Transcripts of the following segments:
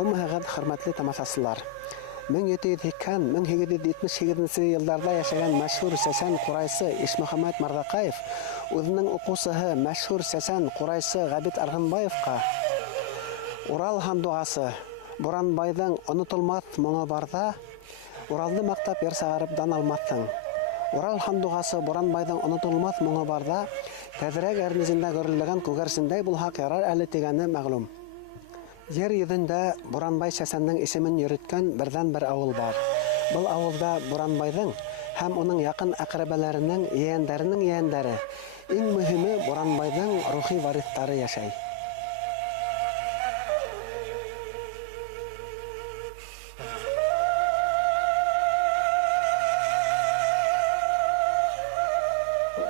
Салмағығад хөрмәтле тамашачылар. 1780-1878 елларда яшәгән мәшһүр Сәсән курайсы Ишмөхәммәд Мардакаев үзенең укучысы мәшһүр Сәсән курайсы Габит Аргынбаевка Урал хандугасы Буранбайдың онытылмас моңы барда Уралды мактап ер сагарыпдан алмассың. Урал хандугасы Буранбайдың онытылмас моңы барда тәзрәк әрнезендә görелгән күгәрсендәй булһа ярар әле дигәне мәгълүм. Yer йөзендә Буранбай Сәсәннең исемен йөрөткән бердән-бер авыл бар. Был авылда Буранбайдың һәм уның якын акрабаларының yeğenләренең yeğenләре, иң мөһиме Буранбайдың рухи варислары яшәй.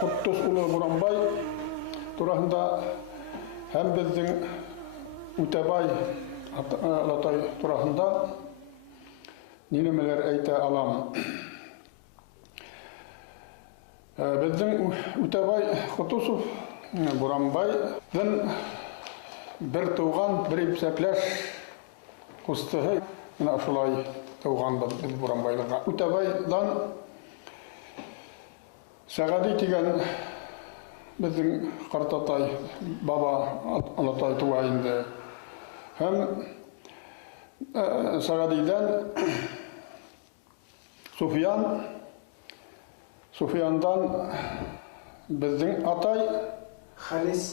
Куттус улы Буранбай турасында һәм безнең Үтәбай Алатай турасында нилемеләр әйтә алам. Безнең Үтәбай Кутусов Буранбайдың бер туган, бер ипсәкләш кустыһы. Менә шулай туган без Буранбайларга. Үтәбайдан Сәгъди дигән безнең Картатай баба Алатай туа инде. Һәм Сәгъдидән Суфияндан безнең атай Халис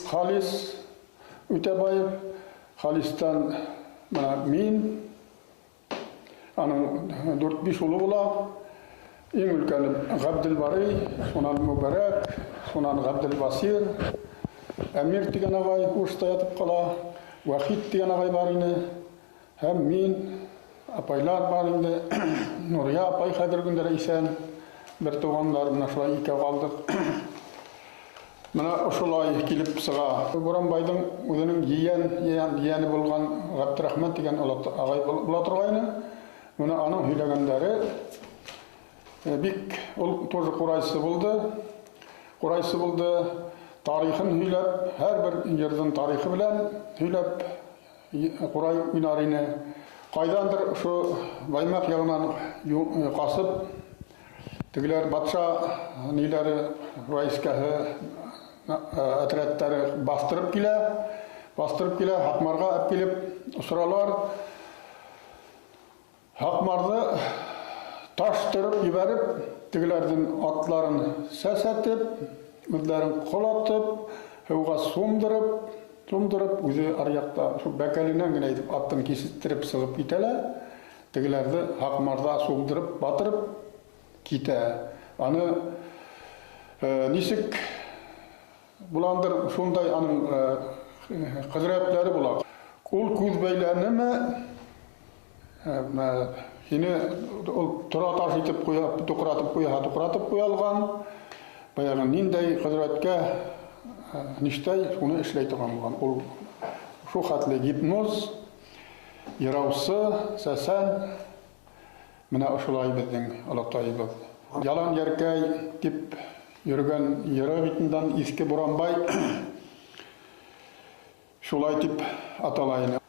Үтәбаев, Халистан мин, аның 4-5 улы була. Иң өлкәне Габделбарый, сонан Мубарак, сонан Габделбасир, Әмир дигән агай курста ятып кала, Вахид дигән агай бар иде, һәм мин, апайлар бар иде, Нурия апай хәзер көндә исән, бер туганнар менә шулай икәү калдык. Менә шулай килеп сыга. Буранбайдың үзенең yeğeni булган Габдрахман дигән агай була торгайны. Менә аның һөйләгәннәре бик ул тоже курайсы булды. Тарихын һөйләп, һәрбер җирдән тарихы белән һөйләп курай уйнар иде. Кайдандыр шу Баймак ягыннан касып тегеләр патша ниләре войскаһы отрядтары бастырып килә, Хакмарга алып килеп усралар. Хакмарды таштырып ибәреп, тегеләрдән атларын сәсәтеп, үзләрен колатып, һауга сумдырып, үзе аръякта шу бәкәленнән генә итеп аттан кисеттереп сыгып китәләр. Тегеләрне Хакмарда сумдырып, батырып китә. Аны ничек буландыр шундай аның кыдрәтләре була. Ул күз бәйләнеме Yine tura taş itip tuqratib qo'yalgan. Баягы ниндәй кыдратка ништәй шуны эшләй торган булган. Ул шу хәтле гипноз, яраусы, Сәсән менә шулай безнең Алатайыбыз. Ялан яркай дип йөргән йөрә битеннән иске Буранбай шулай дип аталайны.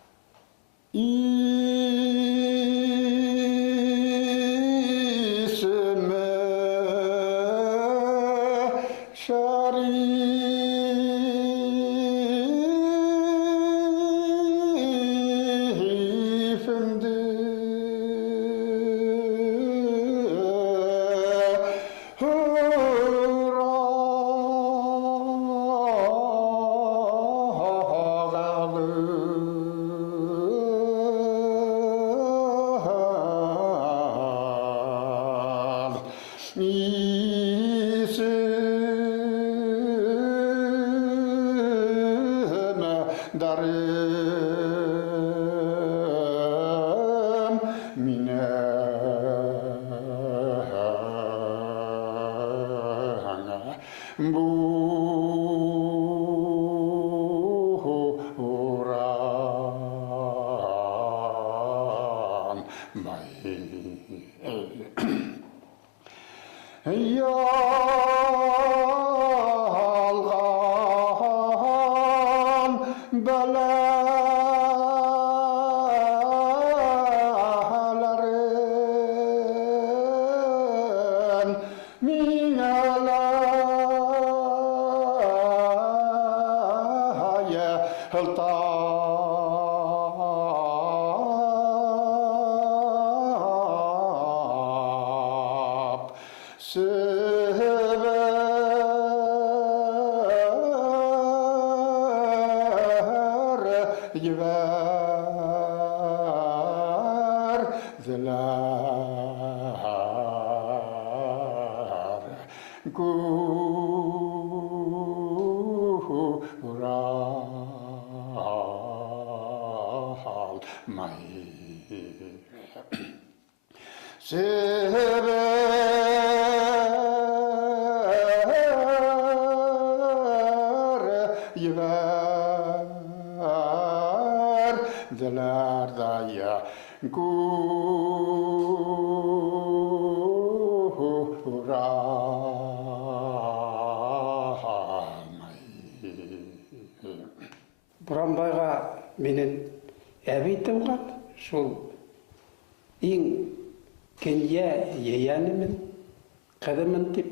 Yalgan Jan mingala ya heltap sever yiver zelar gural mai sever yiver zelar daya Буранбайға менен әбейтім қат, шул ең кенже ейәнімін, қыдымын деп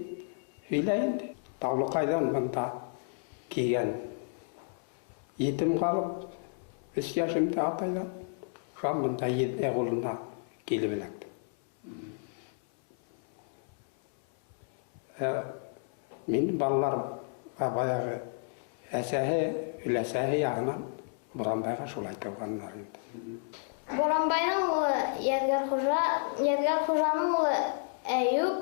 сөйлейінді. Таулықайдан мұнда келген етім қалып, 3 yaşымда атайдан, шуан мұнда қолына келіп еләкті. Мен балаларға баяғы әсәхі, үләсәхі яғынан Буранбайға шулай тауғанлар енді. Буранбайның ұлы Ядгар Қожа, Ядгар Қожаның ұлы Әйүп,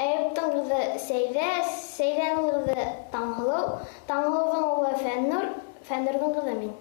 Әйүптің қызы Сейдә, Сейдәнің қызы Таңғылау, Таңғылаудың ұлы Фәннұр, Фәннұрдың қызы мен.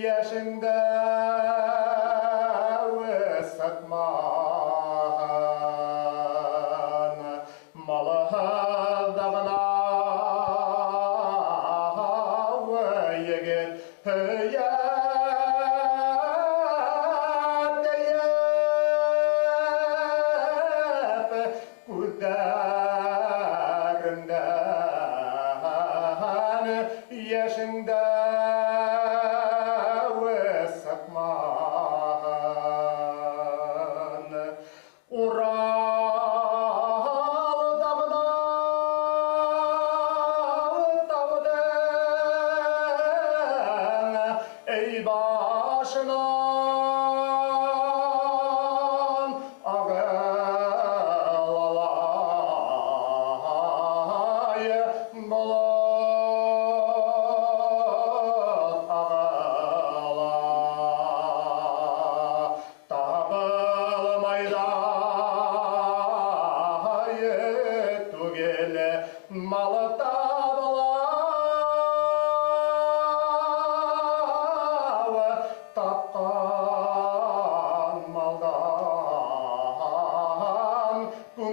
Yaşında ve satma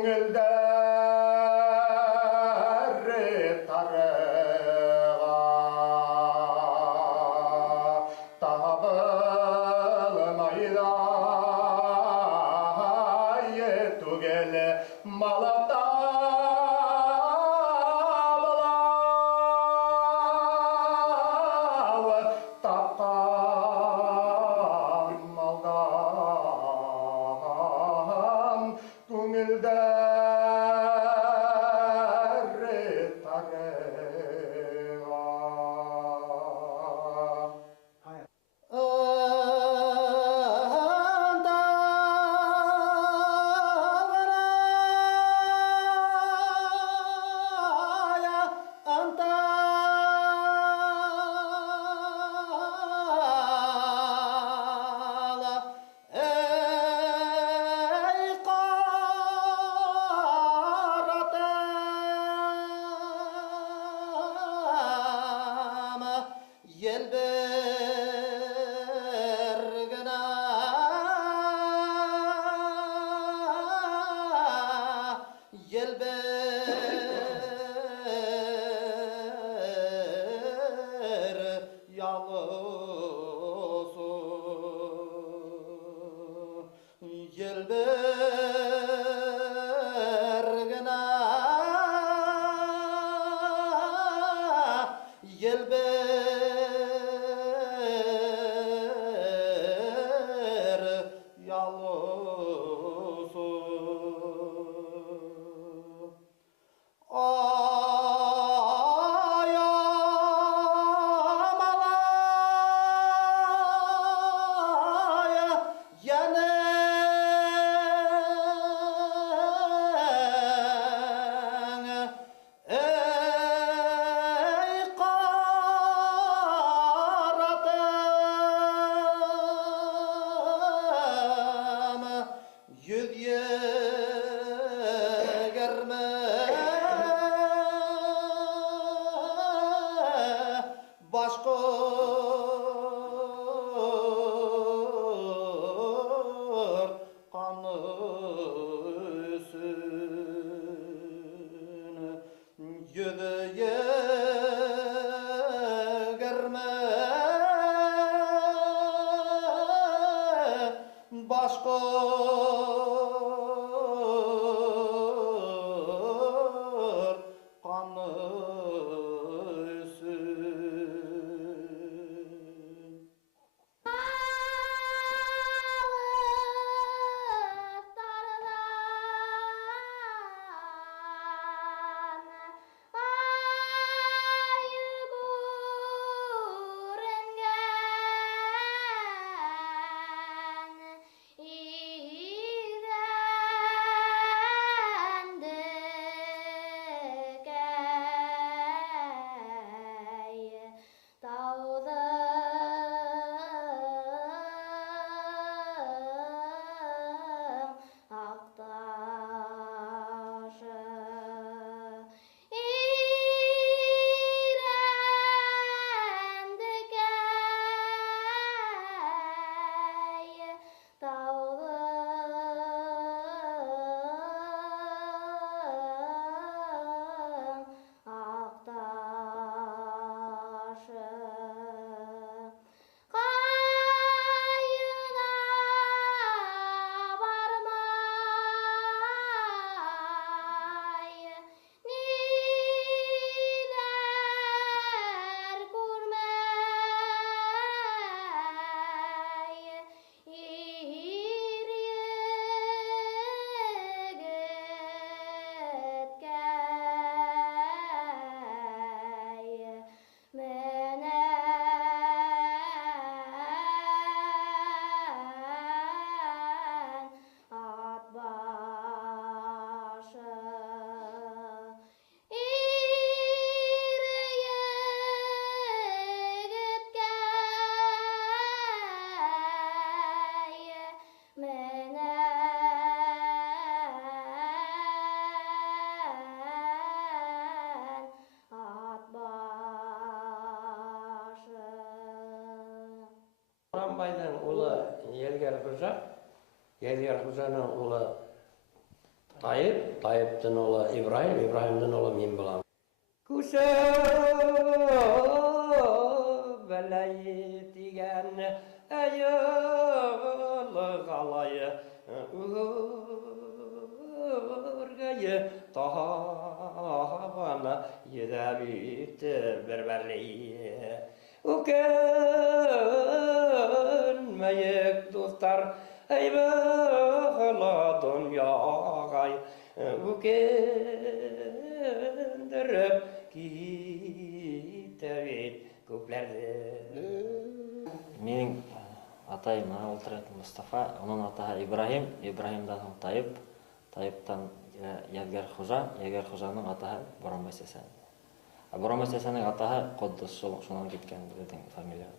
күңелдәре тарыға табылмайды түгел малата тапқан малдан көңілдәре тарыға Құранбайдың ұлы Елгер Қожа, Елгер Қожаның ұлы Тайыптың ұлы Ибраһим, Ибраһимдің ұлы мен боламын. Күші бәләйі тиген әйілі қалайы үргейі тағаны едәбейті бір-бірлейі. Өкінмейік достар әйбіғілі дүнияғай өкіндіріп кетіп көплерді. Менің атайым отыратын Мұстафа, оның атағы Ибраһим, Ибраһимдан Тайып, Тайыптан Ядгар Хожа, Ядгар Хожаның атағы Боранбай Сәсән. Боранбай Сәсәннің атағы Қоддос, шонан кеткен біздің фамилия.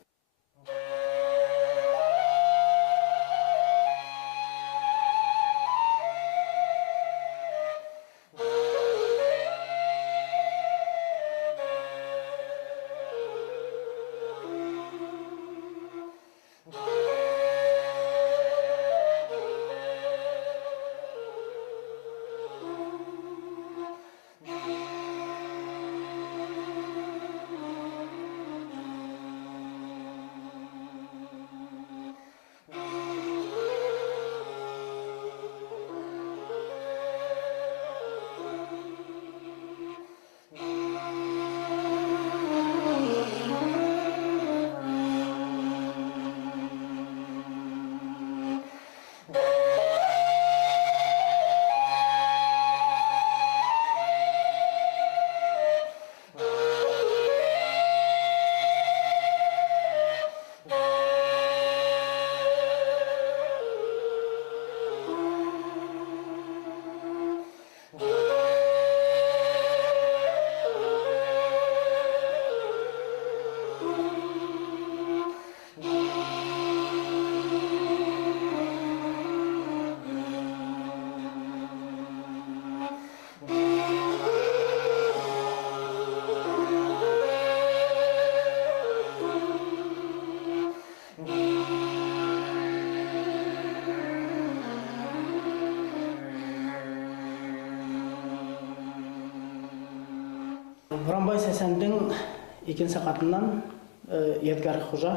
Боранбай Сәсәндің екінші қатыннан Ядгар Хожа,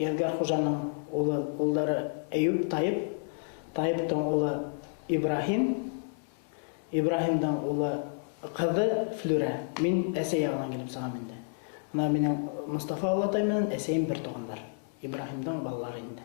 Ядгар Хожаның ұлдары Әйүп, Тайып, Тайыптың ұлы Ибраһим, Ибраһимдің ұлы қызы Флүрә. Мен әсей ағынан келіп саған менде. Мына менің Мұстафа Алатай менен әсейім бір туғандар. Ибраһимдің балалары енді.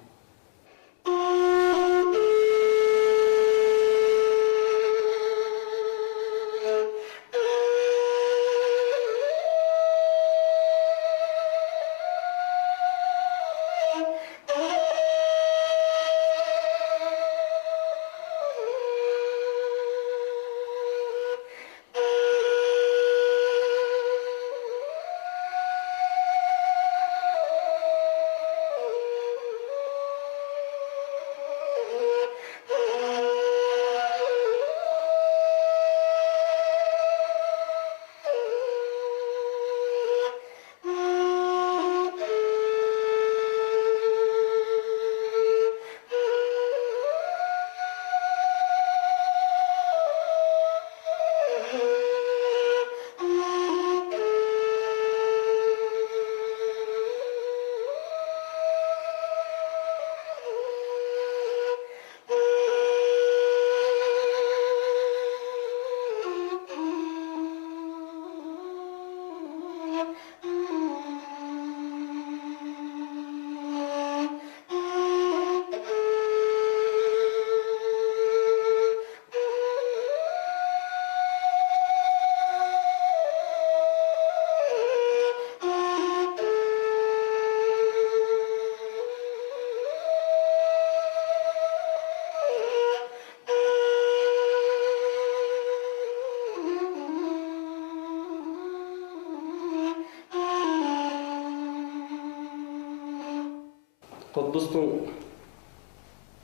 Қотбыстың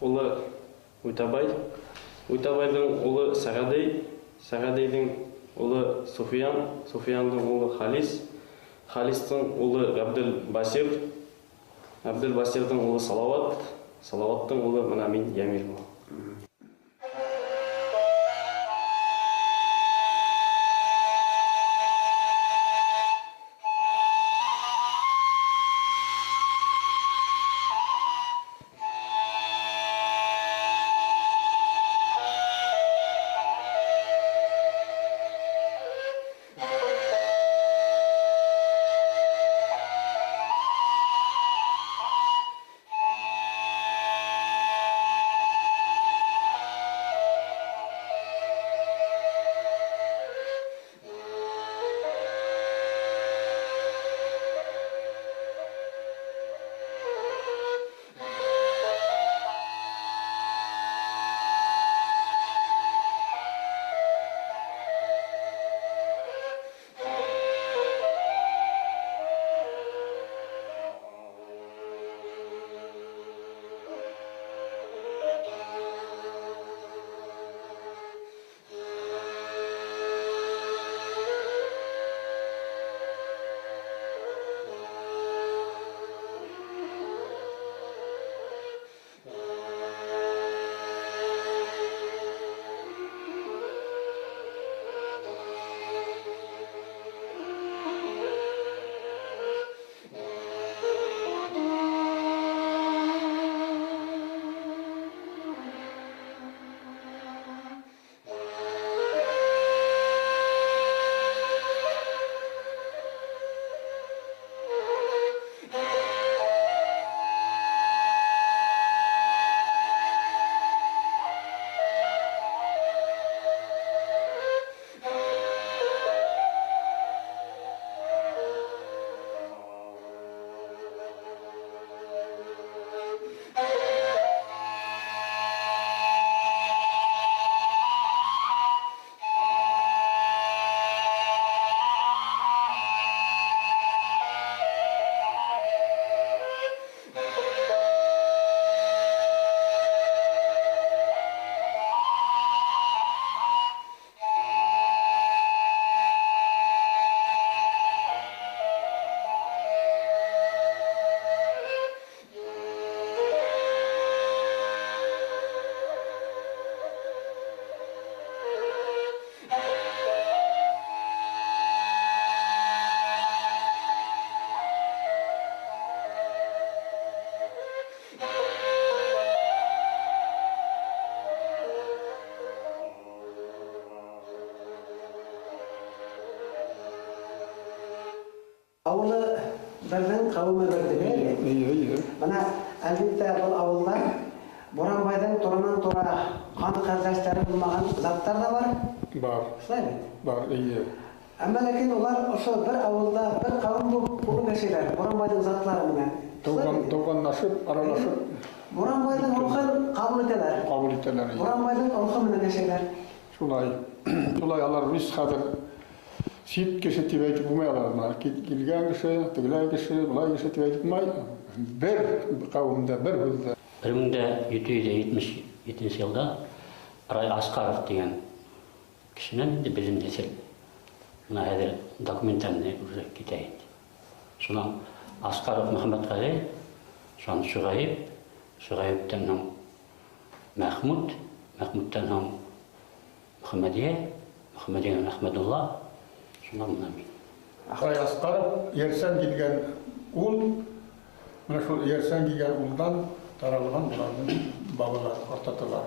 ұлы Уйтабай, Уйтабайдың ұлы Сағадей, Сағадейдің ұлы Суфиян, Суфияндың ұлы Халис, Халистің ұлы Ғабділ Басир, Ғабділ Басирдің ұлы Салауат, Салауаттың ұлы мына мен Ямил. Авылы бірдің қауымы бірдігі. Iyi. Мына әлбетте бұл ауылда Боранбайдың тұрынан тұра қаны қардаштары болмаған заттар да бар. Бар. Солай бет. Бар. İyi. Әмма ләкин олар ошо бір ауылда бір қауым болып яшайлар. Боранбайдың заттары менен. Doğanlaşıp, aralaşıp Боранбайдың рухын қабыл етелер. kabul ettiler. Боранбайдың рухы менен яшайлар. Şulay alар biz hazır sit kişi tibeytip bulmayalar. Kilgen kişi, tügülen kişi, bulay kişi tibeytip bulmay. Bir kavimde, bir hızda. 1777 жылда Рай Аскаров деген кісінің де біздің десел. Мына әдір документальный уже кетейін. Сонан Аскаров Мұхаммедқали, соны Шұғайып, Шұғайыптан һәм Мәхмуд, Мәхмудтан һәм Мұхаммадия, Мұхаммадия Мәхмедулла, сонан мына мен. Akay Askarov, Yersen gilgen ul, mana şu Yersen gilgen uldan taralgan bularning babalar, ortatılar.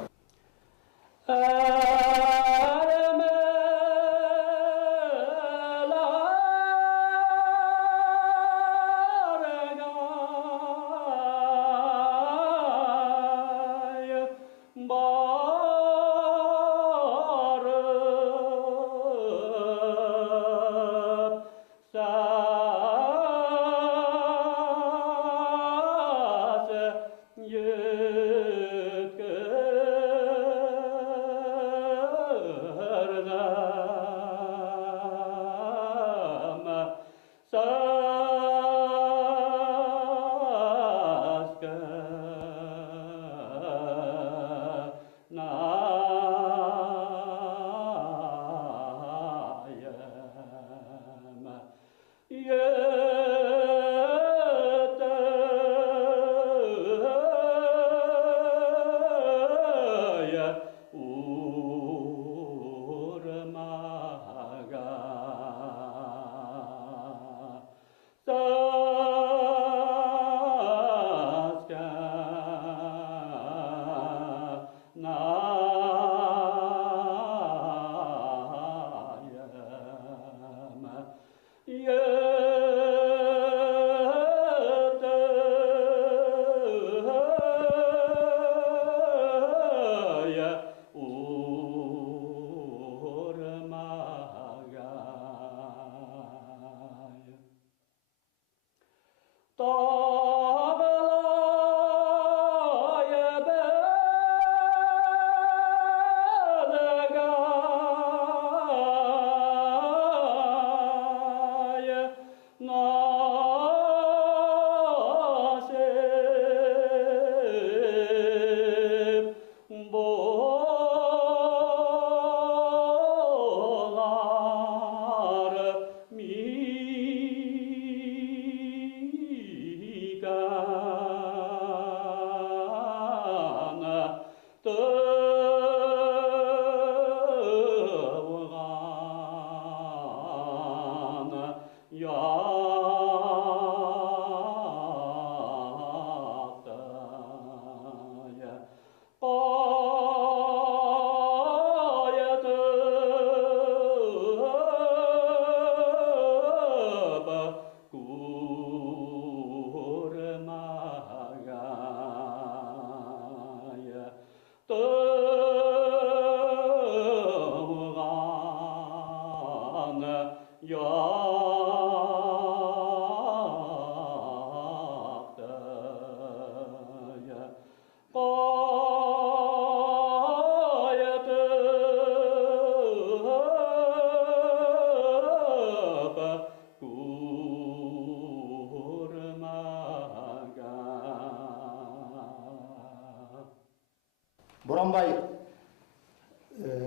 Боранбай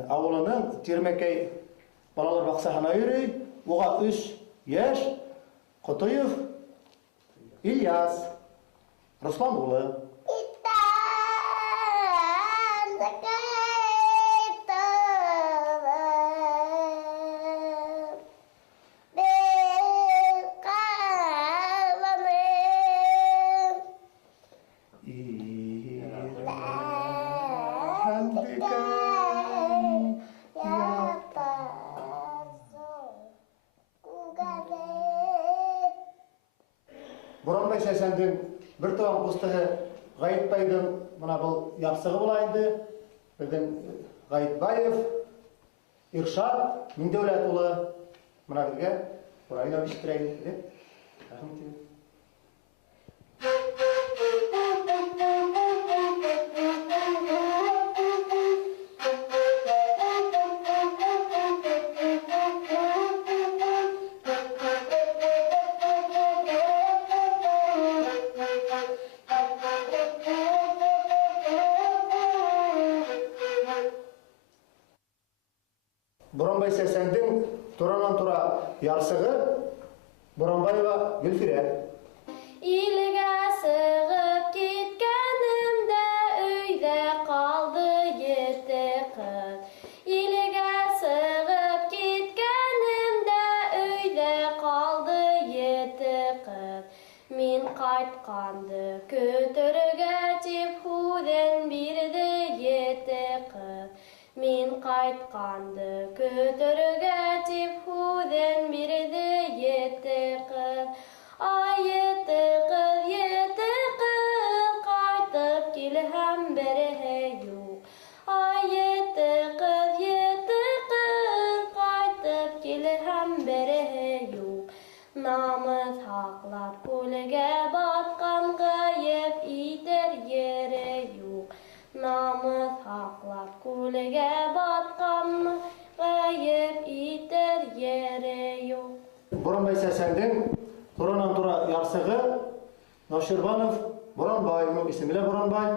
ауылының Термекей балалар бақсасына үйрей, оға 3 яш Құтыев Ильяс Руслан ұлы. Сәсәндің бір туған құстығы Ғайытбайдың мына бұл япсығы болайынды. Біздің Ғайытбаев, Иршат, Миндәуләтұлы мына бізге орайына өшіктірейін. Рахмет. Боранбай Сәсәндің туранан тура ярсығы Боранбаева Гүлфирә. Илгә сығып кеткәнемдә өйдә қалды еті қыз. Илгә сығып кеткәнемдә өйдә қалды еті қыз. Мин қайтқанды көтірге теп худен бирді еті қыз. Мин қайтқанды көтірге теп худен бирді еті қыз. Еті қыз, қайтып келһәм бере юк. Еті қыз, қайтып келһәм бере юк. Намыз һаҡлап күлгә батҡан ғайып итер ере юк. Намыз һаҡлап күлгә батҡан ғайып итер ере юк. Боранбай Сәсәндің туранан тура ярсығы Науширбанов Боранбай, исемле Боранбай.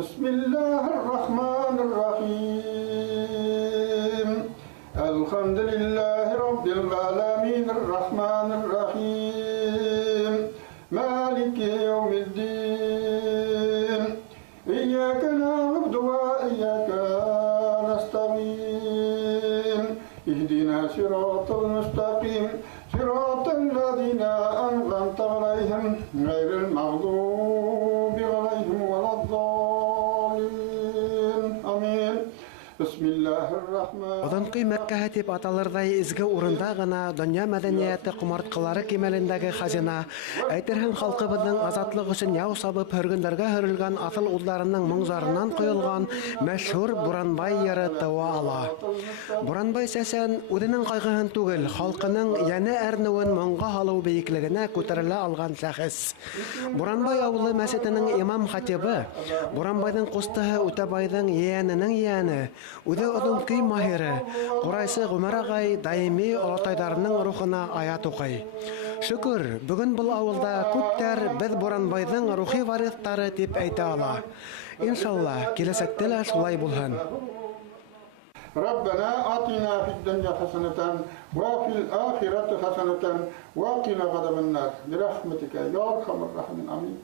بسم الله الرحمن الرحيم الحمد لله رب العالمين الرحمن الرحيم مالك يوم الدين إياك نعبد وإياك نستعين اهدنا صراط المستقيم صراط الذين أنعمت عليهم غير المغضوب عليهم ولا الضالين آمين بسم الله الرحمن Оданкы Мәккәһе дип аталырдай изге урында гына дөнья мәдәнияте кумарткалары кимәлендәге хазина, әйтерһең халкыбызның азатлык өчен яу сабып хөргәндәргә хөрелгән атыл удларының моңзарыннан коелган мәшһүр Буранбай йыры тыва ала. Буранбай сәсән үзенең кайгыһын түгел, халкының яне әрнүен моңга халыу бейеклегенә күтәрелә алган шәхес. Буранбай авылы мәчетенең имам хатибы, Буранбайның кустыһы Үтәбайның yeәненең yeәне, үзе озын көй маһире, Курайсы Гомәр агай даими олатайдарының рухына аят укый. Шөкер, бүген бул авылда күптәр без Буранбайның рухи варислары дип әйтә ала. Иншалла, киләсәктә лә шулай булһын. ربنا آتنا في الدنيا حسنة وفي الآخرة حسنة وقنا عذاب النار برحمتك يا أرحم الراحمين آمين